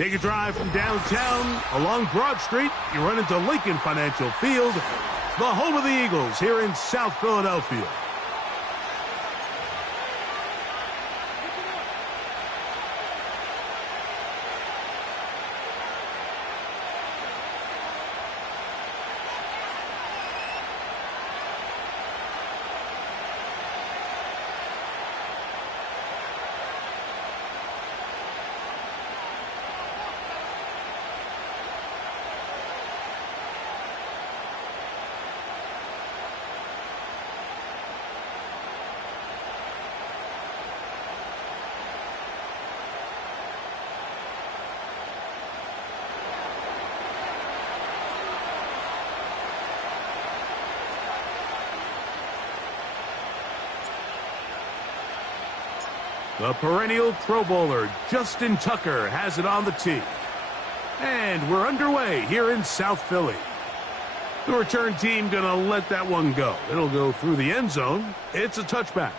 Take a drive from downtown along Broad Street. You run into Lincoln Financial Field, the home of the Eagles here in South Philadelphia. The perennial Pro Bowler, Justin Tucker, has it on the tee. And we're underway here in South Philly. The return team going to let that one go. It'll go through the end zone. It's a touchback.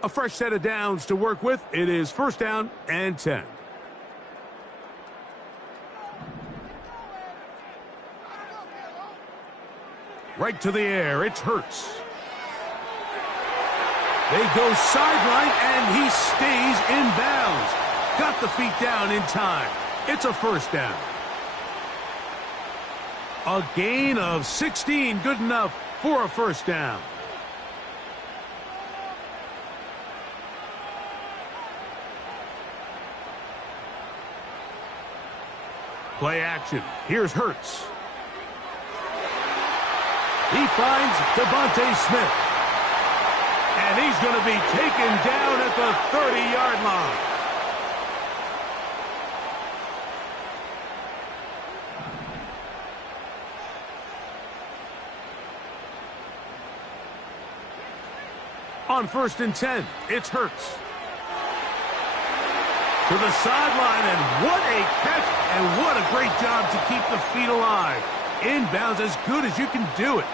A fresh set of downs to work with. It is first down and 10. Right to the air. It's Hurts. They go sideline, and he stays in bounds. Got the feet down in time. It's a first down. A gain of 16. Good enough for a first down. Play action. Here's Hurts. He finds Devontae Smith. And he's going to be taken down at the 30-yard line. On first and 10, it's Hurts. To the sideline, and what a catch, and what a great job to keep the feet alive. Inbounds as good as you can do it.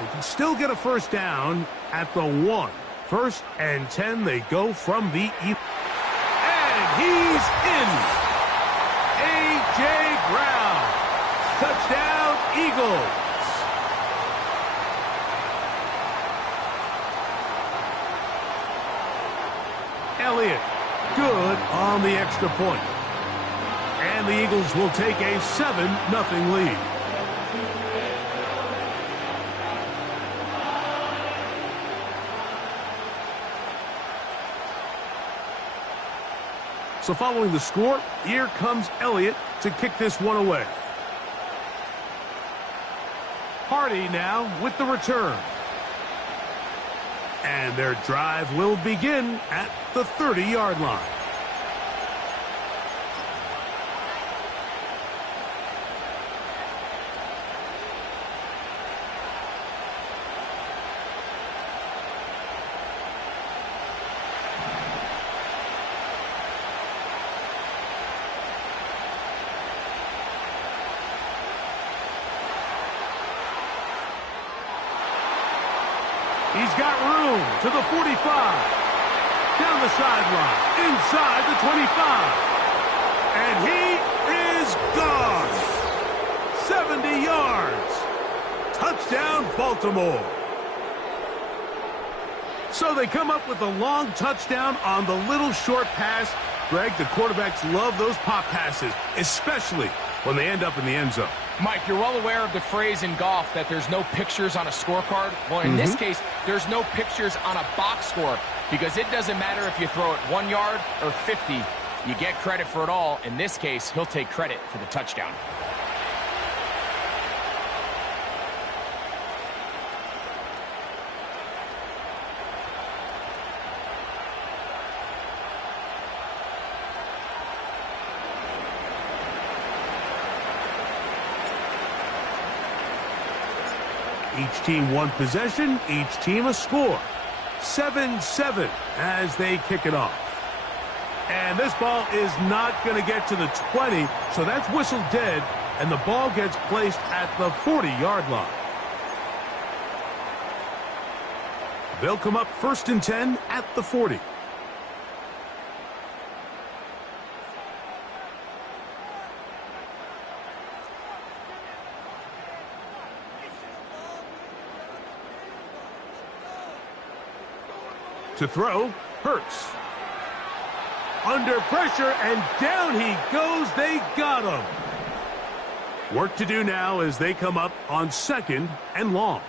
They can still get a first down at the 1. First and 10, they go from the E. And he's in. A.J. Brown. Touchdown, Eagles. Elliott, good on the extra point. And the Eagles will take a 7-0 lead. So following the score, here comes Elliott to kick this one away. Hardy now with the return. And their drive will begin at the 30-yard line. He's got room to the 45. Down the sideline. Inside the 25. And he is gone. 70 yards. Touchdown, Baltimore. So they come up with a long touchdown on the little short pass. Greg, the quarterbacks love those pop passes, especially when they end up in the end zone. Mike, you're well aware of the phrase in golf that there's no pictures on a scorecard. Well, in this case, there's no pictures on a box score because it doesn't matter if you throw it 1 yard or 50. You get credit for it all. In this case, he'll take credit for the touchdown. Each team one possession, each team a score. 7-7 as they kick it off. And this ball is not going to get to the 20, so that's whistled dead, and the ball gets placed at the 40-yard line. They'll come up 1st and 10 at the 40. To throw, Hurts. Under pressure, and down he goes. They got him. Work to do now as they come up on 2nd and long.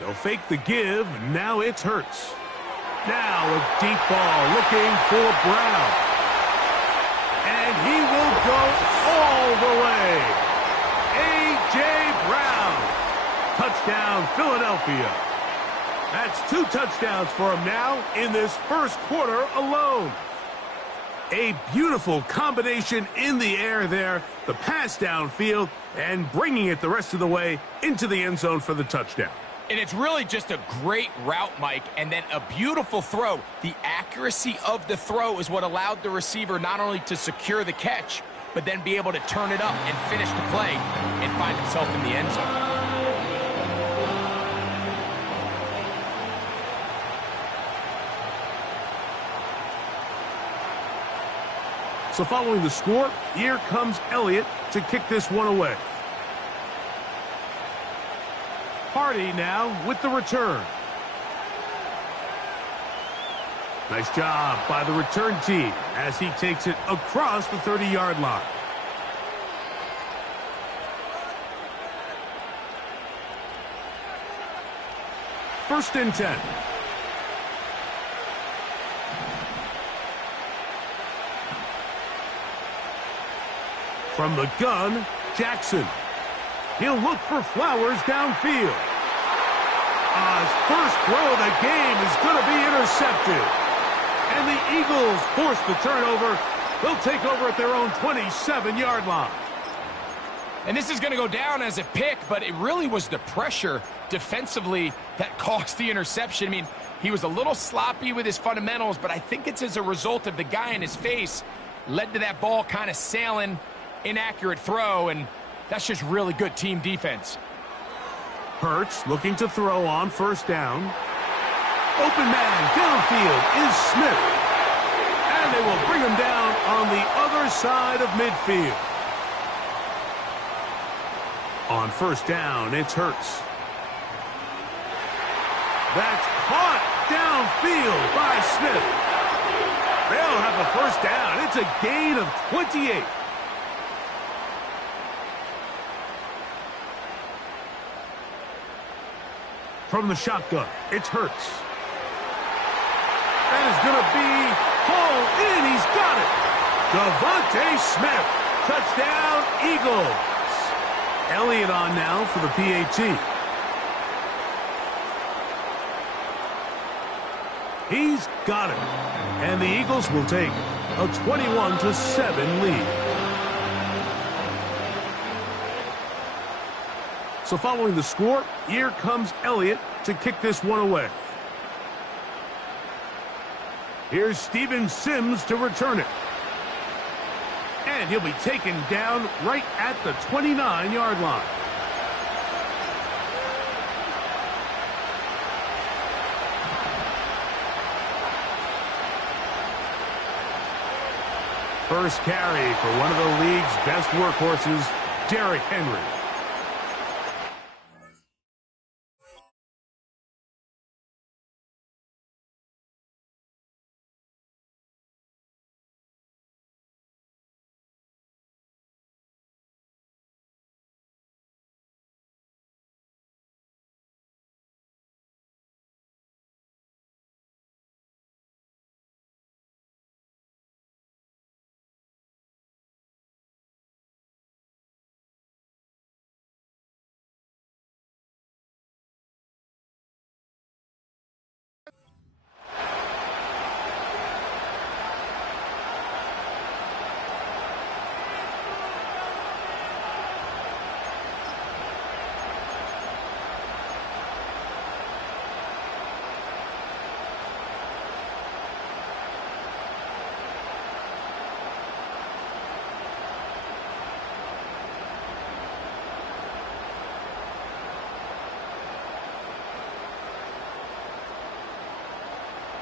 They'll fake the give. Now it's Hurts. Now a deep ball looking for Brown. And he will go all the way. A.J. Brown. Touchdown, Philadelphia. That's 2 touchdowns for him now in this first quarter alone. A beautiful combination in the air there, the pass downfield, and bringing it the rest of the way into the end zone for the touchdown. And it's really just a great route, Mike, and then a beautiful throw. The accuracy of the throw is what allowed the receiver not only to secure the catch, but then be able to turn it up and finish the play and find himself in the end zone. So following the score, here comes Elliott to kick this one away. Hardy now with the return. Nice job by the return team as he takes it across the 30-yard line. First and 10. From the gun, Jackson. He'll look for Flowers downfield. His first throw of the game is going to be intercepted. And the Eagles force the turnover. They'll take over at their own 27-yard line. And this is going to go down as a pick, but it really was the pressure defensively that caused the interception. I mean, he was a little sloppy with his fundamentals, but I think it's as a result of the guy in his face led to that ball kind of sailing. Inaccurate throw, and that's just really good team defense. Hurts looking to throw on 1st down. Open man downfield is Smith. And they will bring him down on the other side of midfield. On 1st down, it's Hurts. That's caught downfield by Smith. They'll have a 1st down. It's a gain of 28. From the shotgun, it's Hurts. And going to be hauled in. He's got it. Devontae Smith. Touchdown, Eagles. Elliott on now for the PAT. He's got it. And the Eagles will take a 21-7 lead. So following the score, here comes Elliott to kick this one away. Here's Steven Sims to return it. And he'll be taken down right at the 29-yard line. First carry for one of the league's best workhorses, Derrick Henry.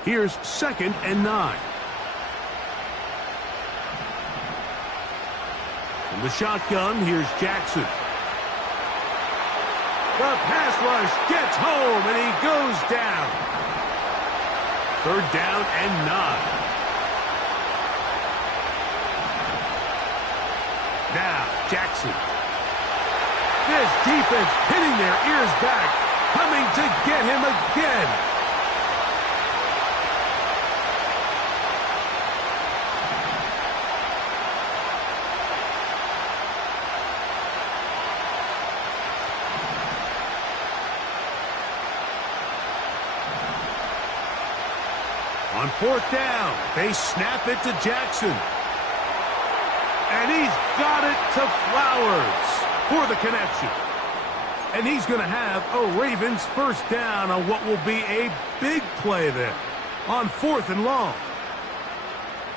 Here's 2nd and 9. From the shotgun, here's Jackson. The pass rush gets home, and he goes down. 3rd down and 9. Now, Jackson. This defense pinning their ears back, coming to get him again. On 4th down, they snap it to Jackson. And he's got it to Flowers for the connection. And he's going to have a Ravens first down on what will be a big play there on 4th and long.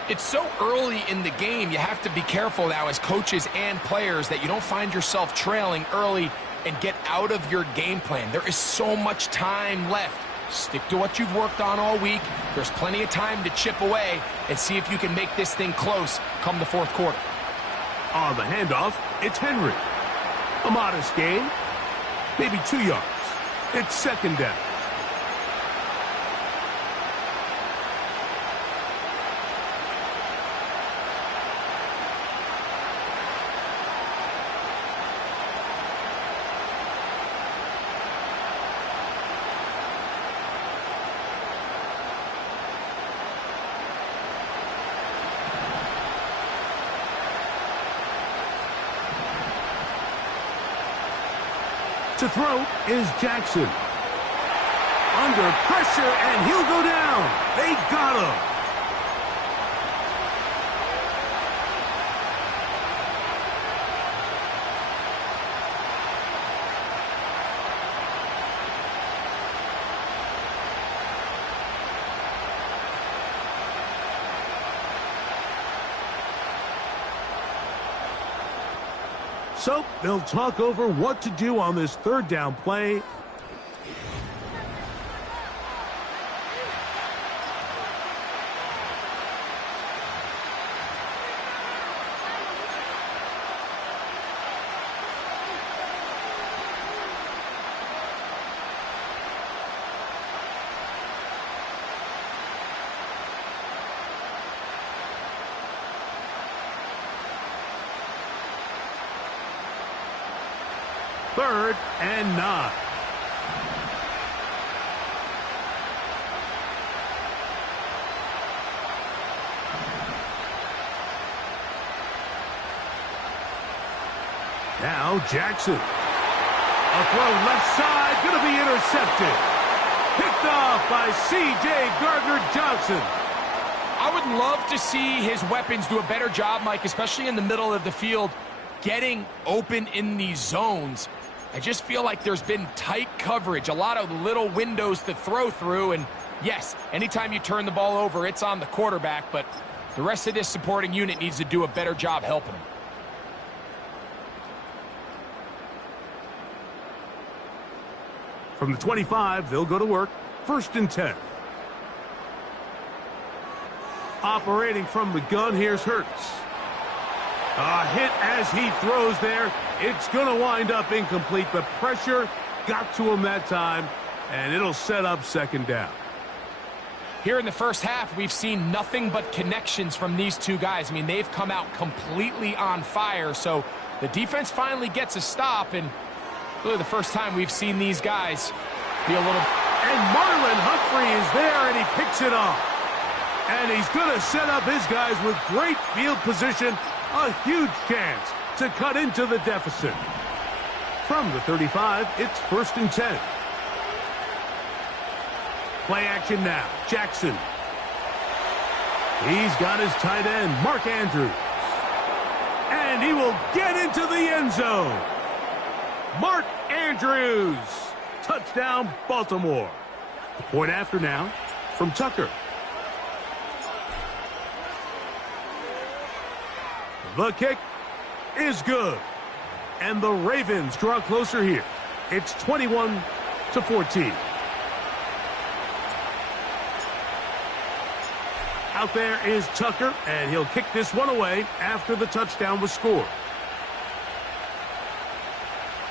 It's so early in the game, you have to be careful now as coaches and players that you don't find yourself trailing early and get out of your game plan. There is so much time left. Stick to what you've worked on all week. There's plenty of time to chip away and see if you can make this thing close come the 4th quarter. On the handoff, it's Henry. A modest gain, maybe 2 yards. It's 2nd down. To throw is Jackson. Under pressure, and he'll go down. They got him. So they'll talk over what to do on this 3rd down play. Third and 9. Now Jackson. A throw left side, going to be intercepted. Picked off by C.J. Gardner-Johnson. I would love to see his weapons do a better job, Mike, especially in the middle of the field, getting open in these zones. I just feel like there's been tight coverage, a lot of little windows to throw through, and yes, anytime you turn the ball over, it's on the quarterback, but the rest of this supporting unit needs to do a better job helping him. From the 25, they'll go to work. 1st and 10. Operating from the gun, here's Hurts. A hit as he throws there. It's going to wind up incomplete. The pressure got to him that time, and it'll set up 2nd down. Here in the first half, we've seen nothing but connections from these two guys. I mean, they've come out completely on fire, so the defense finally gets a stop, and really the first time we've seen these guys be a little... And Marlon Humphrey is there, and he picks it off. And he's going to set up his guys with great field position. A huge chance to cut into the deficit. From the 35, it's 1st and 10. Play action now. Jackson. He's got his tight end, Mark Andrews. And he will get into the end zone. Mark Andrews. Touchdown, Baltimore. The point after now from Tucker. The kick is good. And the Ravens draw closer here. It's 21-14. Out there is Tucker, and he'll kick this one away after the touchdown was scored.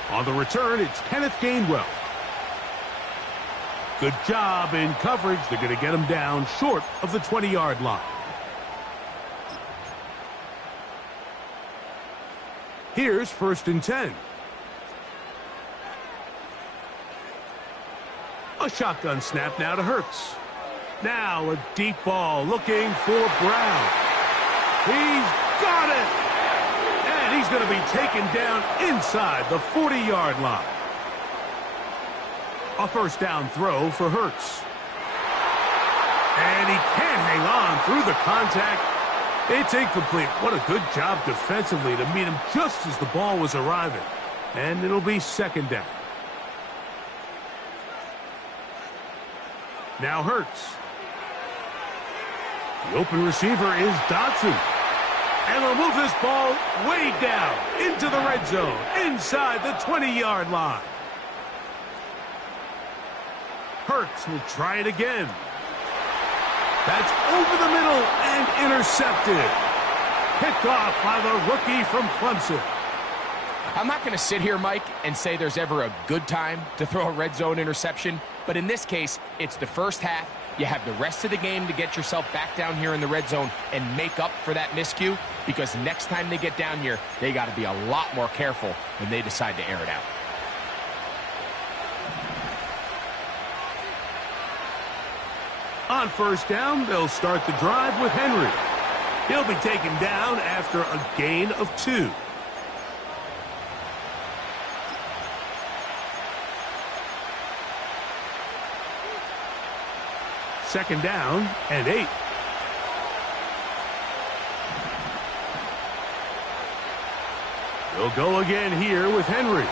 On the return, it's Kenneth Gainwell. Good job in coverage. They're going to get him down short of the 20-yard line. Here's 1st and 10. A shotgun snap now to Hurts. Now a deep ball looking for Brown. He's got it! And he's going to be taken down inside the 40-yard line. A 1st down throw for Hurts. And he can't hang on through the contact. It's incomplete. What a good job defensively to meet him just as the ball was arriving. And it'll be 2nd down. Now Hurts. The open receiver is Dotson. And they'll move this ball way down into the red zone, inside the 20-yard line. Hurts will try it again. That's over the middle and intercepted. Picked off by the rookie from Clemson. I'm not going to sit here, Mike, and say there's ever a good time to throw a red zone interception, but in this case, it's the first half. You have the rest of the game to get yourself back down here in the red zone and make up for that miscue, because next time they get down here, they got to be a lot more careful when they decide to air it out. On 1st down, they'll start the drive with Henry. He'll be taken down after a gain of 2. Second down and 8. They'll go again here with Henry.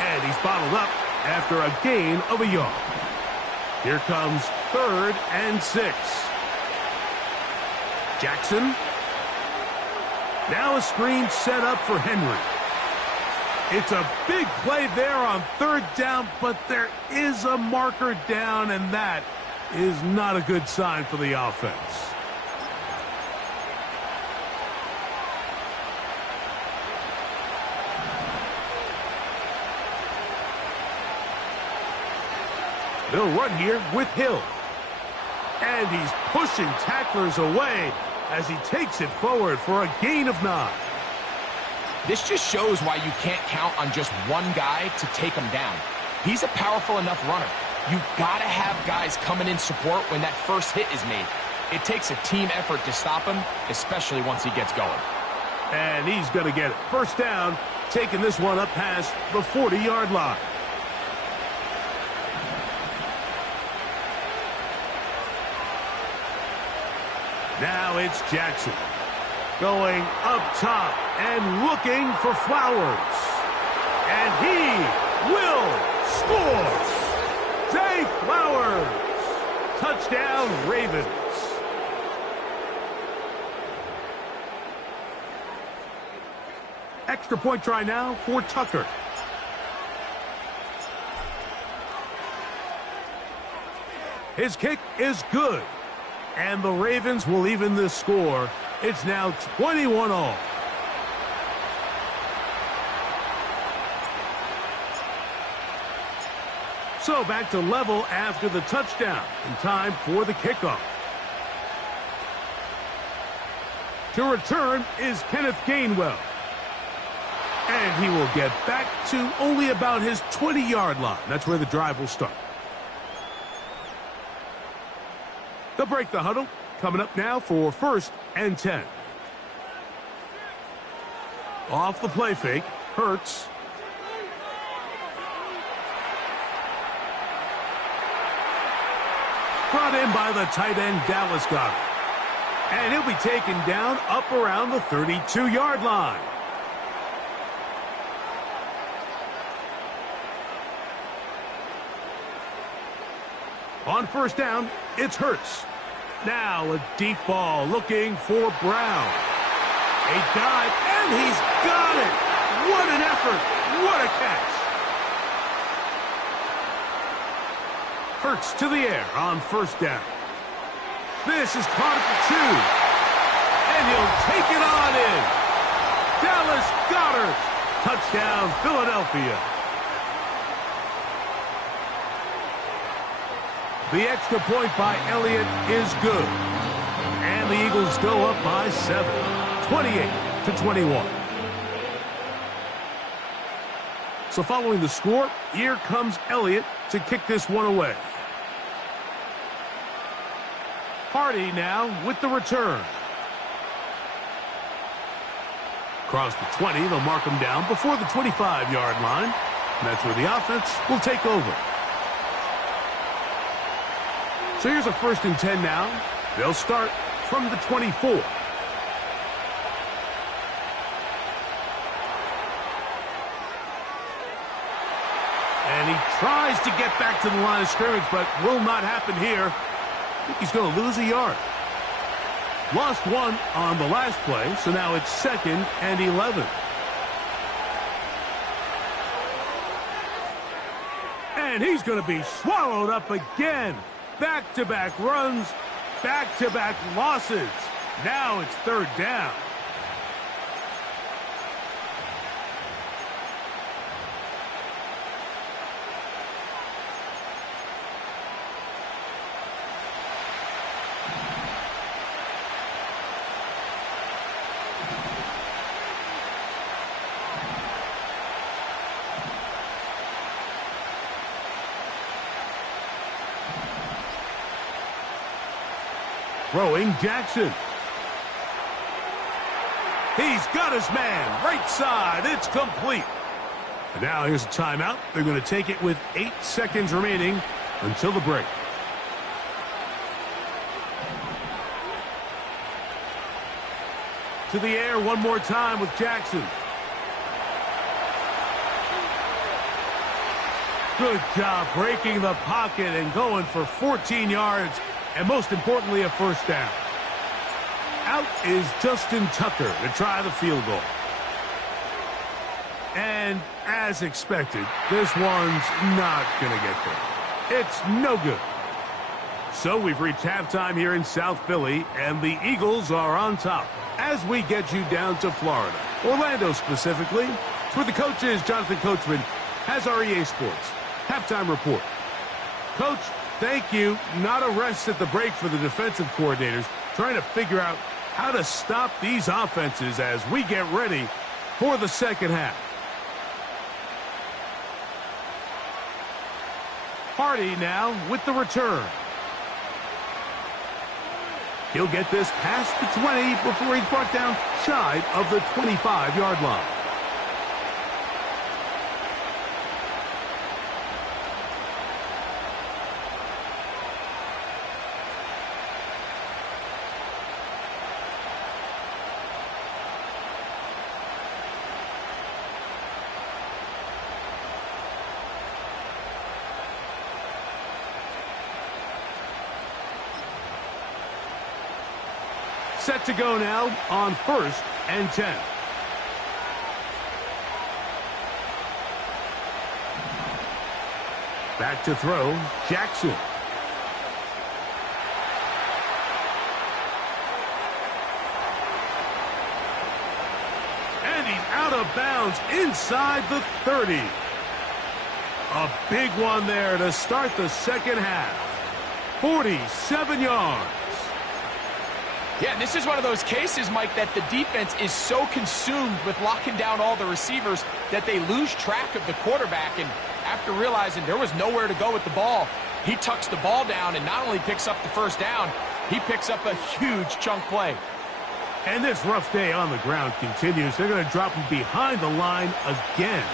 And he's bottled up after a gain of a yard. Here comes 3rd and 6. Jackson. Now a screen set up for Henry. It's a big play there on 3rd down, but there is a marker down, and that is not a good sign for the offense. They'll run here with Hill. And he's pushing tacklers away as he takes it forward for a gain of 9. This just shows why you can't count on just one guy to take him down. He's a powerful enough runner. You've got to have guys coming in support when that first hit is made. It takes a team effort to stop him, especially once he gets going. And he's going to get it. 1st down taking this one up past the 40-yard line. Now it's Jackson going up top and looking for Flowers. And he will score. Zay Flowers. Touchdown, Ravens. Extra point try now for Tucker. His kick is good. And the Ravens will even this score. It's now 21-all. So back to level after the touchdown. In time for the kickoff. To return is Kenneth Gainwell. And he will get back to only about his 20-yard line. That's where the drive will start. They'll break the huddle. Coming up now for 1st and 10. Off the play fake. Hurts. Brought in by the tight end, Dallas Goedert. And he'll be taken down up around the 32-yard line. On 1st down, it's Hurts. Now a deep ball looking for Brown. A dive, and he's got it! What an effort! What a catch! Hurts to the air on 1st down. This is caught at the 2. And he'll take it on in. Dallas Goedert. Touchdown, Philadelphia. The extra point by Elliott is good. And the Eagles go up by 7. 28-21. So following the score, here comes Elliott to kick this one away. Hardy now with the return. Across the 20, they'll mark him down before the 25-yard line. And that's where the offense will take over. So here's a 1st and 10 now. They'll start from the 24. And he tries to get back to the line of scrimmage, but will not happen here. I think he's going to lose a yard. Lost one on the last play, so now it's 2nd and 11. And he's going to be swallowed up again. Back-to-back runs, back-to-back losses. Now it's 3rd down. Throwing Jackson. He's got his man. Right side. It's complete. And now here's a timeout. They're going to take it with 8 seconds remaining until the break. To the air one more time with Jackson. Good job breaking the pocket and going for 14 yards. And most importantly, a 1st down. Out is Justin Tucker to try the field goal. And as expected, this one's not going to get there. It's no good. So we've reached halftime here in South Philly, and the Eagles are on top as we get you down to Florida. Orlando specifically. It's where the coach is. Jonathan Coachman has our EA Sports halftime report. Coach, thank you. Not a rest at the break for the defensive coordinators, trying to figure out how to stop these offenses as we get ready for the 2nd half. Hardy now with the return. He'll get this past the 20 before he's brought down shy of the 25-yard line. set to go now on 1st and 10. Back to throw, Jackson. And he's out of bounds inside the 30. A big one there to start the second half. 47 yards. Yeah, and this is one of those cases, Mike, that the defense is so consumed with locking down all the receivers that they lose track of the quarterback. And after realizing there was nowhere to go with the ball, he tucks the ball down and not only picks up the first down, he picks up a huge chunk play. And this rough day on the ground continues. They're going to drop him behind the line again.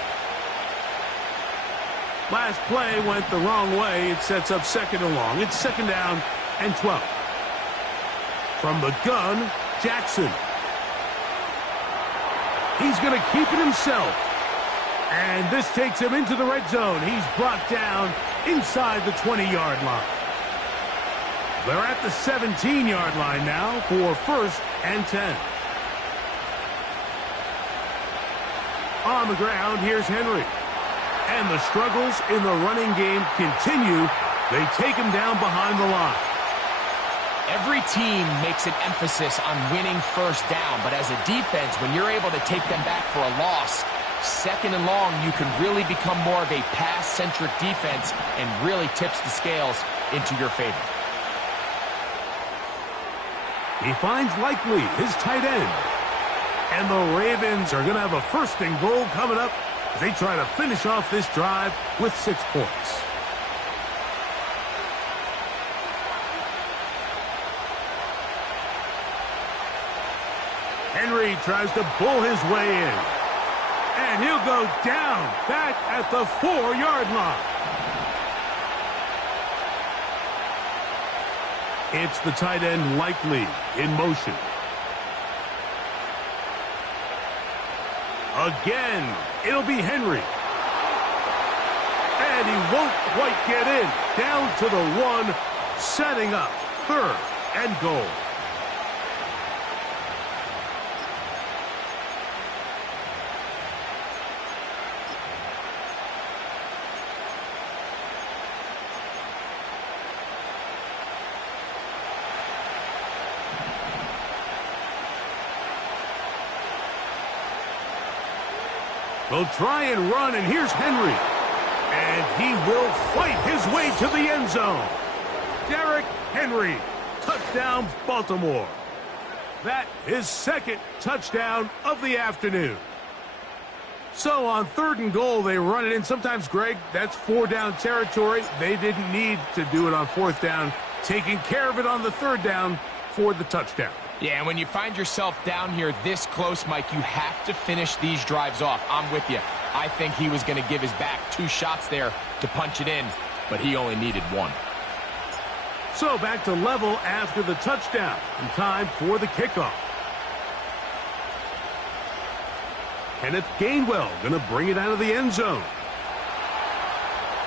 Last play went the wrong way. It sets up 2nd and long. It's 2nd down and 12. From the gun, Jackson. He's going to keep it himself. And this takes him into the red zone. He's brought down inside the 20-yard line. They're at the 17-yard line now for 1st and 10. On the ground, here's Henry. And the struggles in the running game continue. They take him down behind the line. Every team makes an emphasis on winning first down, but as a defense, when you're able to take them back for a loss, 2nd and long, you can really become more of a pass-centric defense and really tips the scales into your favor. He finds Likely, his tight end. And the Ravens are going to have a 1st and goal coming up as they try to finish off this drive with 6 points. Henry tries to bull his way in. And he'll go down back at the 4-yard line. It's the tight end Likely in motion. Again, it'll be Henry. And he won't quite get in. Down to the 1, setting up 3rd and goal. They'll try and run, and here's Henry. And he will fight his way to the end zone. Derrick Henry, touchdown Baltimore. That is 2nd touchdown of the afternoon. So on 3rd and goal, they run it in. Sometimes, Greg, that's 4-down territory. They didn't need to do it on 4th down, taking care of it on the 3rd down for the touchdown. Yeah, and when you find yourself down here this close, Mike, you have to finish these drives off. I'm with you. I think he was going to give his back 2 shots there to punch it in, but he only needed 1. So back to level after the touchdown, and time for the kickoff. Kenneth Gainwell going to bring it out of the end zone.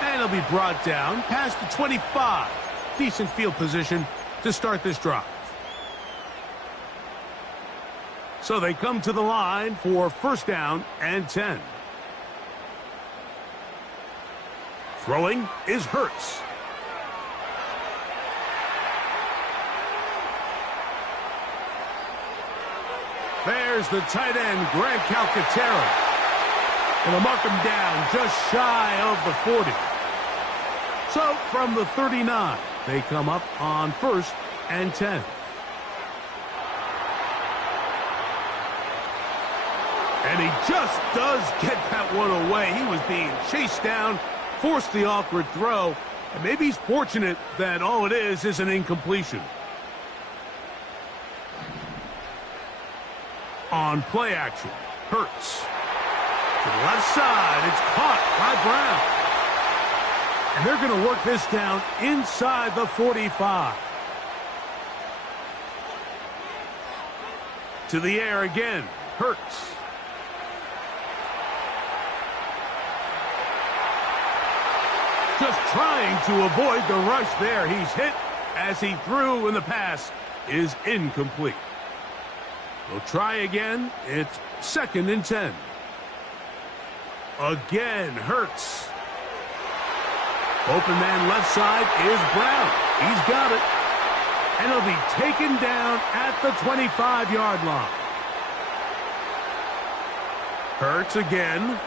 And he'll be brought down past the 25. Decent field position to start this drive. So they come to the line for 1st down and 10. Throwing is Hurts. There's the tight end, Grant Calcaterra. And they'll mark him down just shy of the 40. So from the 39, they come up on 1st and 10. And he just does get that one away. He was being chased down, forced the awkward throw, and maybe he's fortunate that all it is an incompletion. On play action, Hurts. To the left side, it's caught by Brown. And they're going to work this down inside the 45. To the air again, Hurts. Just trying to avoid the rush there. He's hit as he threw, and the pass is incomplete. We'll try again. It's 2nd and 10. Again, Hurts. Open man left side is Brown. He's got it. And he'll be taken down at the 25-yard line. Hurts again.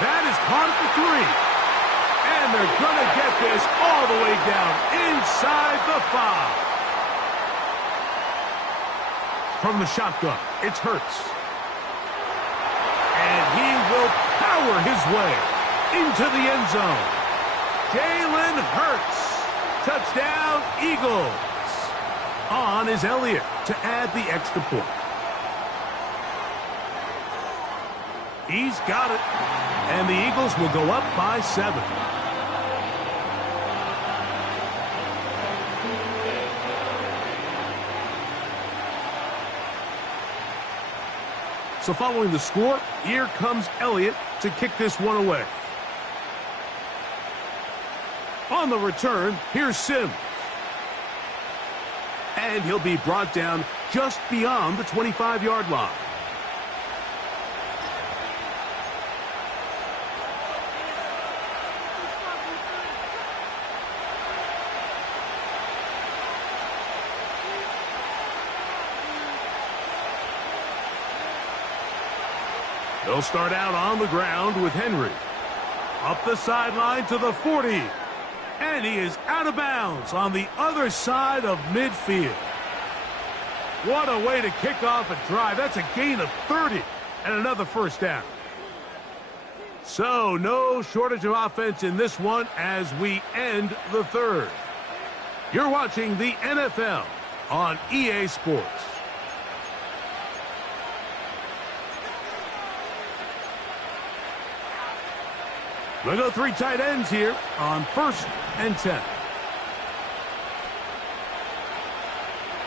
That is caught at the 3. And they're going to get this all the way down inside the 5. From the shotgun, it's Hurts. And he will power his way into the end zone. Jalen Hurts. Touchdown, Eagles. On is Elliott to add the extra point. He's got it. And the Eagles will go up by 7. So following the score, here comes Elliott to kick this one away. On the return, here's Sim. And he'll be brought down just beyond the 25-yard line. They'll start out on the ground with Henry. Up the sideline to the 40. And he is out of bounds on the other side of midfield. What a way to kick off a drive. That's a gain of 30 and another first down. So no shortage of offense in this one as we end the 3rd. You're watching the NFL on EA Sports. We'll go 3 tight ends here on 1st and 10.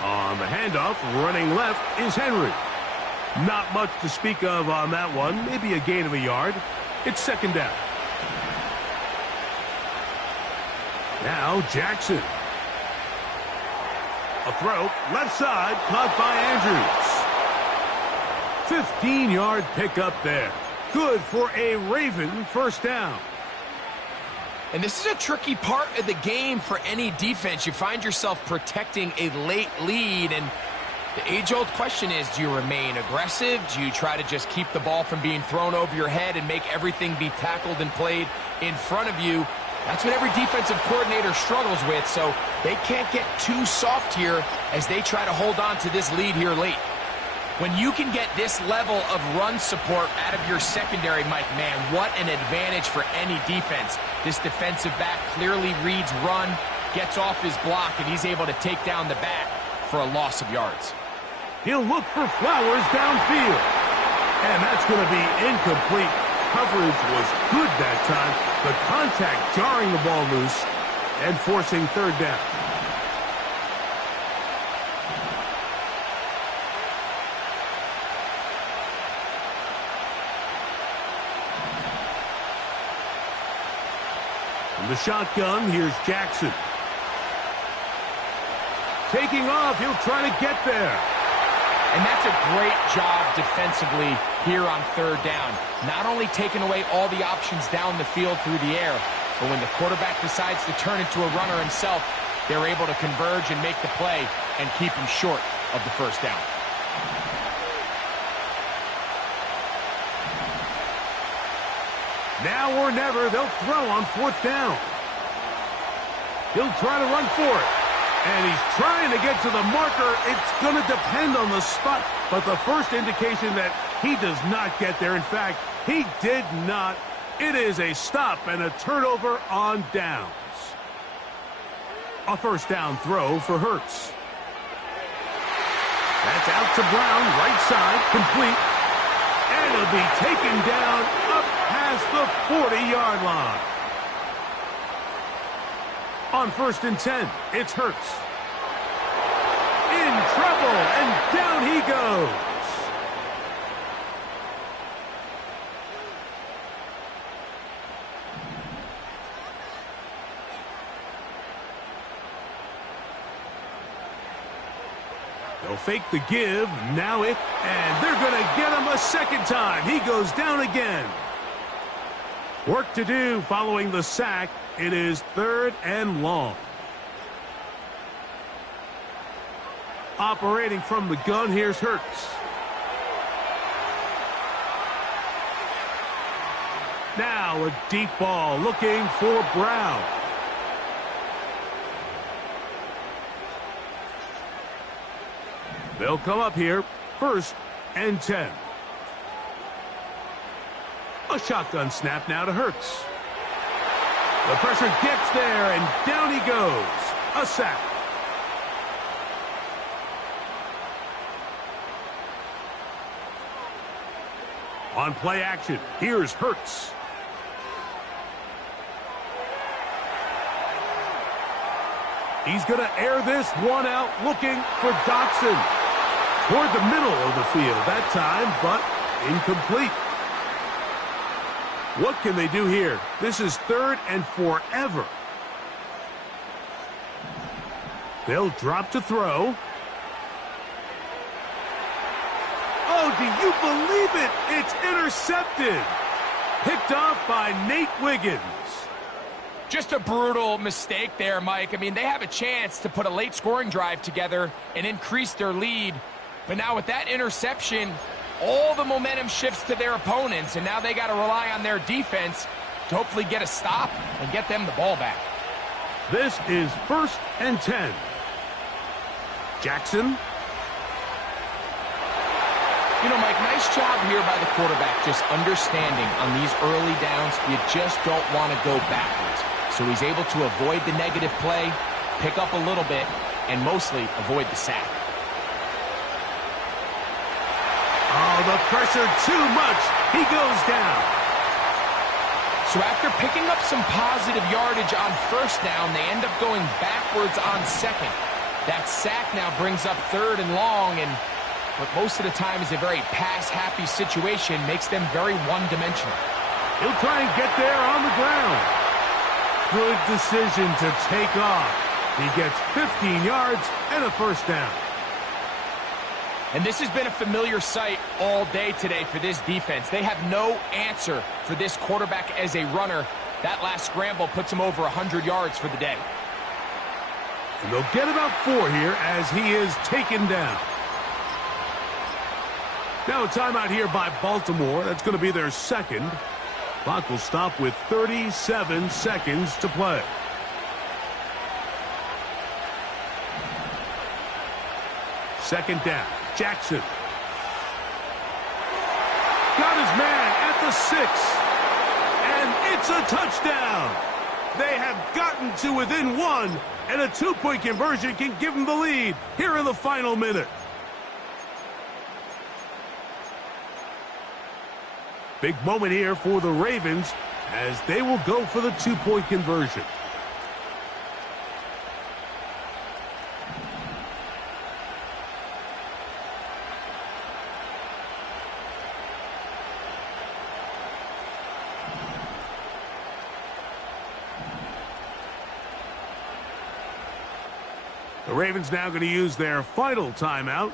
On the handoff, running left is Henry. Not much to speak of on that one. Maybe a gain of a yard. It's 2nd down. Now Jackson. A throw, left side, caught by Andrews. 15-yard pickup there. Good for a Raven first down. And this is a tricky part of the game for any defense. You find yourself protecting a late lead, and the age-old question is, do you remain aggressive? Do you try to just keep the ball from being thrown over your head and make everything be tackled and played in front of you? That's what every defensive coordinator struggles with, so they can't get too soft here as they try to hold on to this lead here late. When you can get this level of run support out of your secondary, Mike, man, what an advantage for any defense. This defensive back clearly reads run, gets off his block, and he's able to take down the back for a loss of yards. He'll look for Flowers downfield. And that's going to be incomplete. Coverage was good that time. The contact jarring the ball loose and forcing 3rd down. From the shotgun, here's Jackson. Taking off, he'll try to get there. And that's a great job defensively here on 3rd down. Not only taking away all the options down the field through the air, but when the quarterback decides to turn into a runner himself, they're able to converge and make the play and keep him short of the first down. Now or never, they'll throw on 4th down. He'll try to run for it. And he's trying to get to the marker. It's going to depend on the spot. But the first indication that he does not get there. In fact, he did not. It is a stop and a turnover on downs. A first down throw for Hurts. That's out to Brown, right side, complete. And it'll be taken down up past the 40-yard line. On 1st and 10, it's Hurts. In trouble, and down he goes. They'll fake the give. And they're going to get him a second time. He goes down again. Work to do following the sack. It is 3rd and long. Operating from the gun, here's Hurts. Now a deep ball looking for Brown. They'll come up here, 1st and 10. A shotgun snap now to Hurts. The pressure gets there, and down he goes. A sack. On play action, here's Hurts. He's going to air this one out, looking for Dotson. Toward the middle of the field that time, but incomplete. What can they do here? This is 3rd and forever. They'll drop to throw. Oh, do you believe it? It's intercepted. Picked off by Nate Wiggins. Just a brutal mistake there, Mike. I mean, they have a chance to put a late scoring drive together and increase their lead. But now with that interception, all the momentum shifts to their opponents, and now they got to rely on their defense to hopefully get a stop and get them the ball back. This is 1st and 10. Jackson. You know, Mike, nice job here by the quarterback, just understanding on these early downs, you just don't want to go backwards. So he's able to avoid the negative play, pick up a little bit, and mostly avoid the sack. Oh, the pressure too much. He goes down. So after picking up some positive yardage on 1st down, they end up going backwards on 2nd. That sack now brings up 3rd and long, and what most of the time is a very pass-happy situation makes them very one-dimensional. He'll try and get there on the ground. Good decision to take off. He gets 15 yards and a 1st down. And this has been a familiar sight all day today for this defense. They have no answer for this quarterback as a runner. That last scramble puts him over 100 yards for the day. And they'll get about 4 here as he is taken down. Now a timeout here by Baltimore. That's going to be their 2nd. Clock will stop with 37 seconds to play. Second down. Jackson. Got his man at the 6. And it's a touchdown. They have gotten to within 1, and a 2-point conversion can give them the lead here in the final minute. Big moment here for the Ravens as they will go for the 2-point conversion. The Ravens now going to use their final timeout,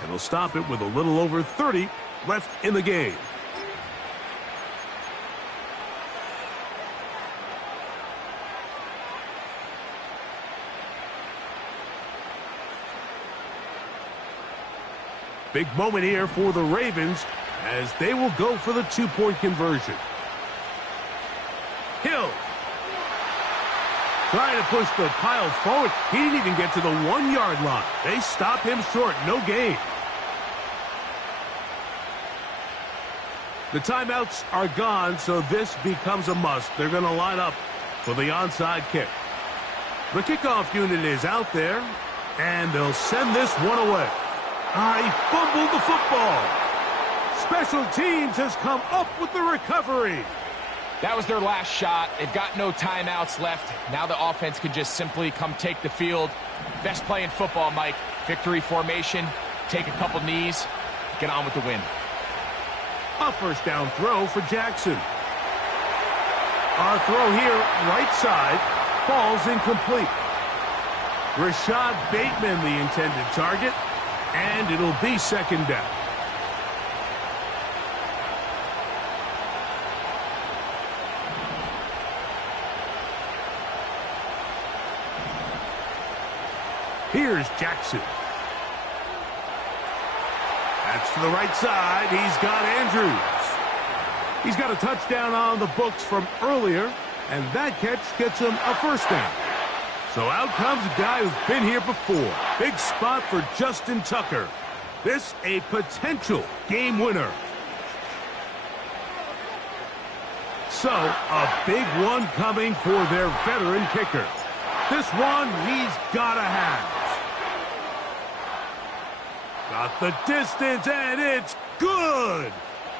and they'll stop it with a little over 30 left in the game. Big moment here for the Ravens as they will go for the 2-point conversion. Hill. Trying to push the pile forward. He didn't even get to the 1-yard line. They stop him short. No gain. The timeouts are gone, so this becomes a must. They're going to line up for the onside kick. The kickoff unit is out there, and they'll send this one away. He fumbled the football. Special teams has come up with the recovery. That was their last shot. They've got no timeouts left. Now the offense can just simply come take the field. Best play in football, Mike. Victory formation, take a couple knees, get on with the win. A 1st down throw for Jackson. Our throw here, right side, falls incomplete. Rashad Bateman, the intended target. And it'll be second down. Here's Jackson. That's to the right side. He's got Andrews. He's got a touchdown on the books from earlier, and that catch gets him a first down. So out comes a guy who's been here before. Big spot for Justin Tucker. This a potential game winner. So a big one coming for their veteran kicker. This one he's got to have. Got the distance, and it's good.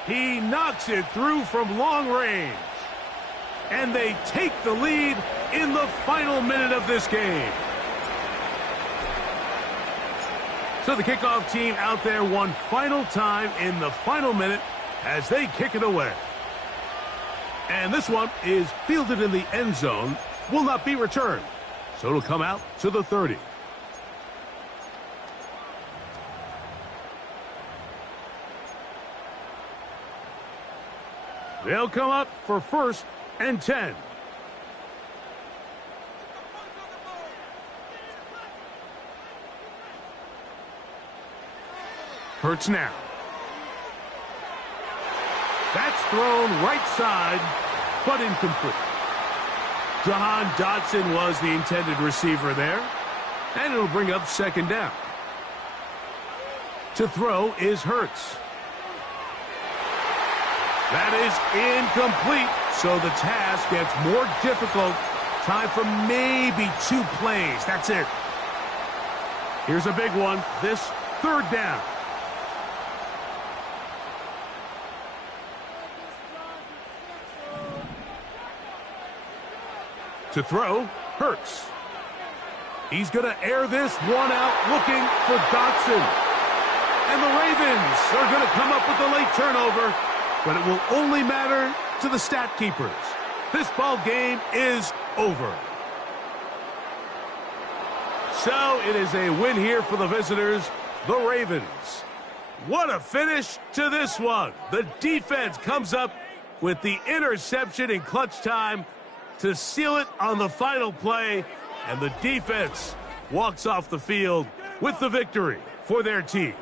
He knocks it through from long range. And they take the lead in the final minute of this game. So the kickoff team out there one final time in the final minute as they kick it away. And this one is fielded in the end zone, will not be returned. So it'll come out to the 30. They'll come up for 1st and 10. Hurts now. That's thrown right side, but incomplete. Jahan Dotson was the intended receiver there, and it'll bring up second down. To throw is Hurts. That is incomplete, so the task gets more difficult. Time for maybe 2 plays. That's it. Here's a big one. This 3rd down. To throw, Hurts. He's going to air this one out, looking for Dotson. And the Ravens are going to come up with a late turnover, but it will only matter to the stat keepers. This ball game is over. So it is a win here for the visitors, the Ravens. What a finish to this one. The defense comes up with the interception in clutch time to seal it on the final play, and the defense walks off the field with the victory for their team.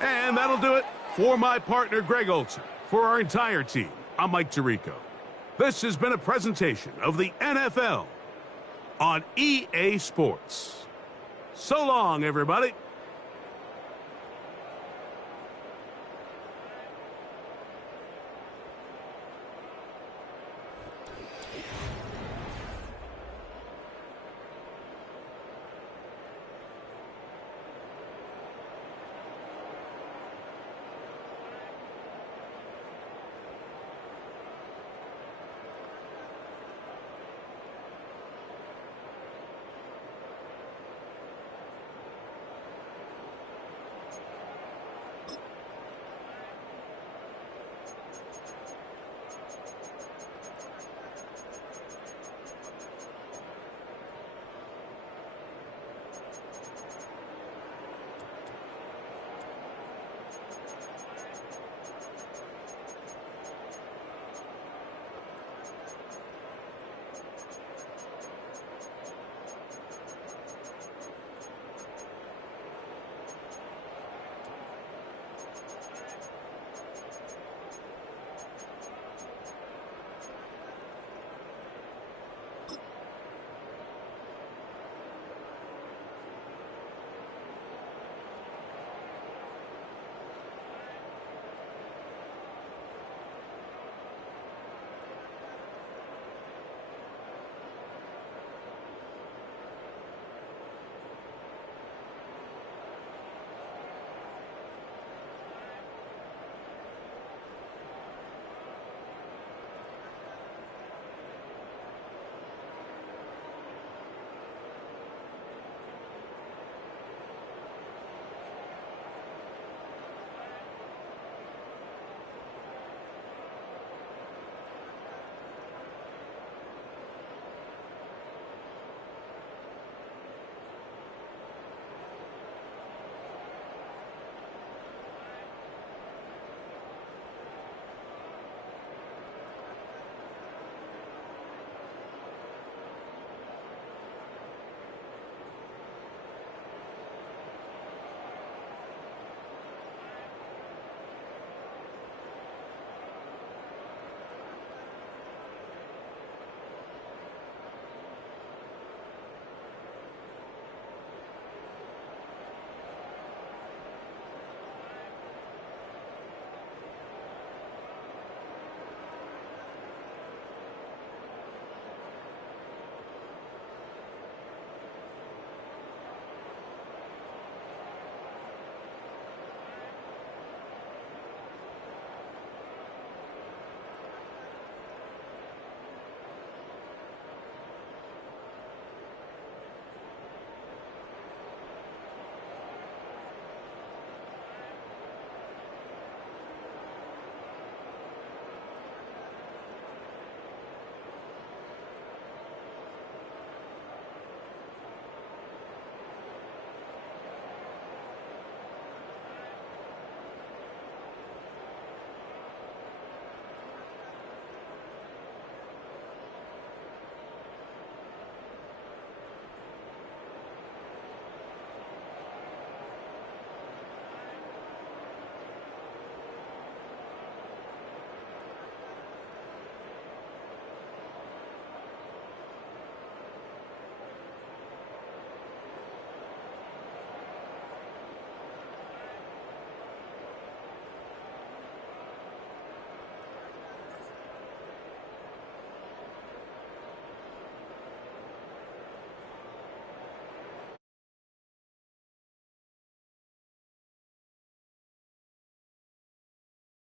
And that'll do it for my partner, Greg Olson. For our entire team, I'm Mike Tirico. This has been a presentation of the NFL on EA Sports. So long, everybody.